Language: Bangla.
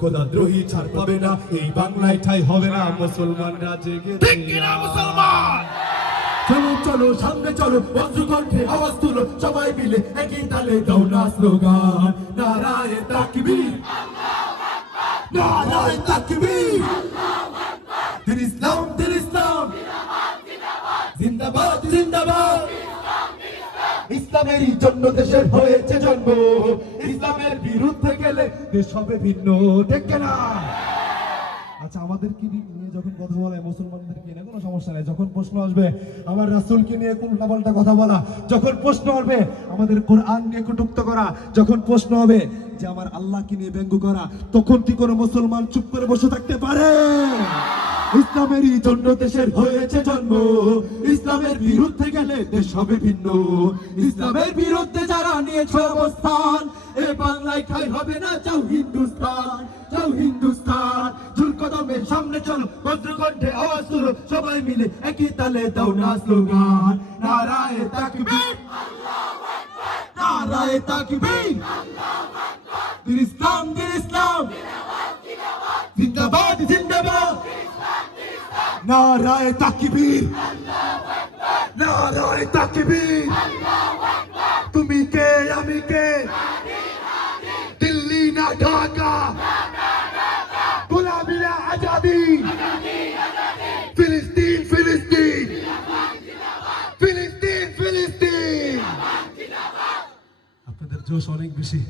খোদাদ্রোহী ছাড় পাবে না, এই বাংলায় ঠাই হবে না, মুসলমানরা জেগে ঠিক কিনা মুসলমান? চলো চলো সামনে চলো, বজ্রকণ্ঠে আওয়াজ তুলো, সবাই মিলে একই তালে দাও না স্লোগান, নারায়ে তাকবীর, নারায়ে তাকবীর, দিন ইসলাম, দিন ইসলাম, জিন্দাবাদ জিন্দাবাদ, ইসলামেরই জন্য দেশের হয়েছে জন্ম, ইসলামের বিরুদ্ধে গেলে দেশ হবে ভিন্ন, ঠিক না? আচ্ছা, আমাদেরকে নিয়ে যখন কথা বলে, মুসলমানদেরকে নিয়ে কোনো সমস্যা নেই। যখন প্রশ্ন আসবে আমার রাসূলকে নিয়ে উল্টাপাল্টা কথা বলা, যখন প্রশ্ন হবে আমাদের কোরআন নিয়ে কটূক্ত করা, যখন প্রশ্ন হবে যে আমার আল্লাহকে নিয়ে ব্যঙ্গ করা, তখন কি কোনো মুসলমান চুপ করে বসে থাকতে পারে? ইসলামেরই জন্য দেশের হয়েছে জন্ম, ইসলামের বিরুদ্ধে গেলে দেশ হবে ভিন্ন, ইসলামের বিরুদ্ধে যারা নিয়েছে অবস্থান, এ বাংলায় ঠাই হবে না, যাও হিন্দুস্তান, যাও হিন্দুস্তান, ঝুল কদমের সামনে চলো, বজ্রকণ্ঠে আওয়াজ তুলো, সবাই মিলে একই তালে দাও না স্লোগান, নারায়ে তাকবীর, নারায়ে তাকবীর, দিন ইসলাম, দিন ইসলাম, জিন্দাবাদ জিন্দাবাদ, নারায়ে তাকবীর, নারায়ে তাকবীর, তুমি কে আমি কে, দিল্লি না ঢাকা, গোলামি না আজাদি, ফিলিস্তিন ফিলিস্তিন, ফিলিস্তিন ফিলিস্তিন। আপনাদের জোশ অনেক বেশি।